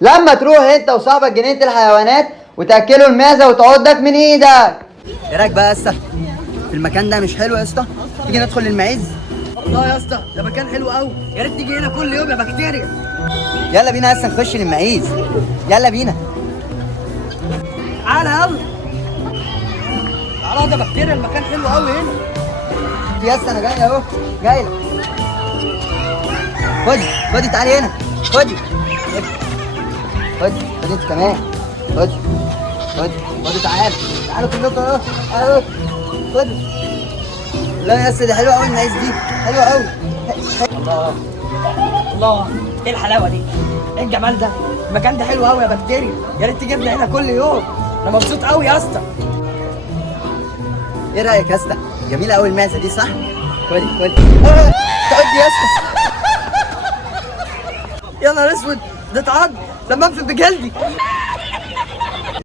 لما تروح انت وصاحبك جنينة الحيوانات وتاكلوا المعزة وتعضك من ايدك. ايه رايك بقى يا اسطى؟ في المكان ده مش حلو يا اسطى؟ تيجي ندخل المعيز؟ الله يا اسطى ده مكان حلو قوي، يا ريت تيجي هنا كل يوم يا بكتيريا. يلا بينا يا اسطى نخش المعيز. يلا بينا. تعالى يلا. تعالى ده بكتيريا، المكان حلو قوي هنا. يا اسطى انا جاي اهو، جاي لك. خدي تعالي هنا. خدي انت كمان. خدي تعالوا كلكم اهو. خدي. لا يا اسطى دي حلوه قوي المعيز دي، حلوه قوي. الله الله، ايه الحلاوه دي؟ ايه الجمال ده؟ المكان ده حلو قوي يا بكتيريا، يا ريت تجيبنا هنا كل يوم. انا مبسوط قوي يا اسطى. ايه رايك يا اسطى؟ جميله قوي المعزه دي صح؟ خدي خدي يا اسطى. يا نهار اسود، ده اتعض لما انفذ بجلدي.